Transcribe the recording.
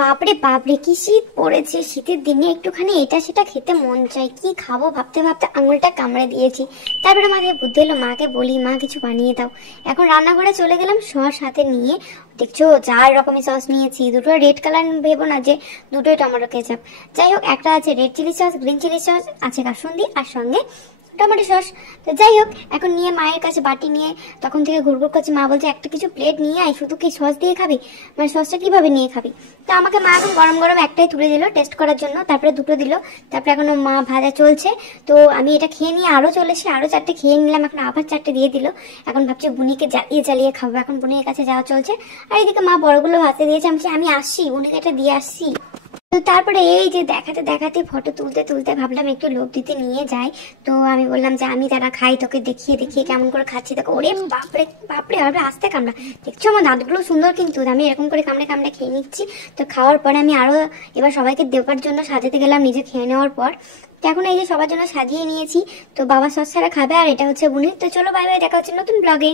বাপরে বাপরে, কি শীত পড়েছে! শীতের দিনে একটুখানি এটা সেটা খেতে মন চাই, কি খাবো ভাবতে ভাবতে আঙুলটা কামড়ে দিয়েছি। তারপরে মাকে বুদ্ধি এলো, মাকে বলি মা কিছু বানিয়ে দাও। এখন রান্নাঘরে চলে গেলাম সস হাতে নিয়ে। দেখছো 4 রকমের সস নিয়েছি, দুটো রেড কালার, ভেবো না যে দুটোই টমেটো কেচাপ। যাই হোক, একটা আছে red chilli sauce, green chilli sauce আছে কাসুন্দি, আর সঙ্গে টমেটো সস। তো যাই হোক, এখন নিয়ে মায়ের কাছে বাটি নিয়ে তখন থেকে ঘুরঘুর করছে। মা বলছে একটা কিছু প্লেট নিয়ে আয়, শুধু কি সস দিয়ে খাবি? মানে সসটা কিভাবে নিয়ে খাবি? তো আমাকে মা এখন গরম গরম একটাই তুলে দিল টেস্ট করার জন্য, তারপরে দুটো দিল। তারপরে এখন মা ভাজা চলছে, তো আমি এটা খেয়ে নিয়ে আরো চলেছে, আরো 4টে খেয়ে নিলাম, এখন আবার 4টে দিয়ে দিল। এখন ভাবছি বুনিকে জ্বালিয়ে জ্বালিয়ে খাবো, এখন বুনির কাছে যাওয়া চলছে। আর এদিকে মা বড়গুলো ভাজতে দিয়েছে, আমি আসছি, বুনিকে এটা দিয়ে আসছি। তো তারপরে এই যে দেখাতে দেখাতে ফটো তুলতে তুলতে ভাবলাম একটু লোভ দিতে নিয়ে যাই। তো আমি বললাম যে আমি যারা খাই তোকে দেখিয়ে দেখিয়ে কেমন করে খাচ্ছি দেখো। ওরে বাপরে বাপরে বাপরে, আস্তে কামড়া। দেখছো আমার দাঁতগুলো সুন্দর, কিন্তু আমি এরকম করে কামড়ে কামড়ে খেয়ে নিচ্ছি। তো খাওয়ার পরে আমি আরো এবার সবাইকে দেওয়ার জন্য সাজাতে গেলাম, নিজে খেয়ে নেওয়ার পর। তো এখন এই যে সবার জন্য সাজিয়ে নিয়েছি। তো বাবা সস ছাড়া খাবে, আর এটা হচ্ছে বুনির। তো চলো বাই বাই, দেখা হচ্ছে নতুন ব্লগে।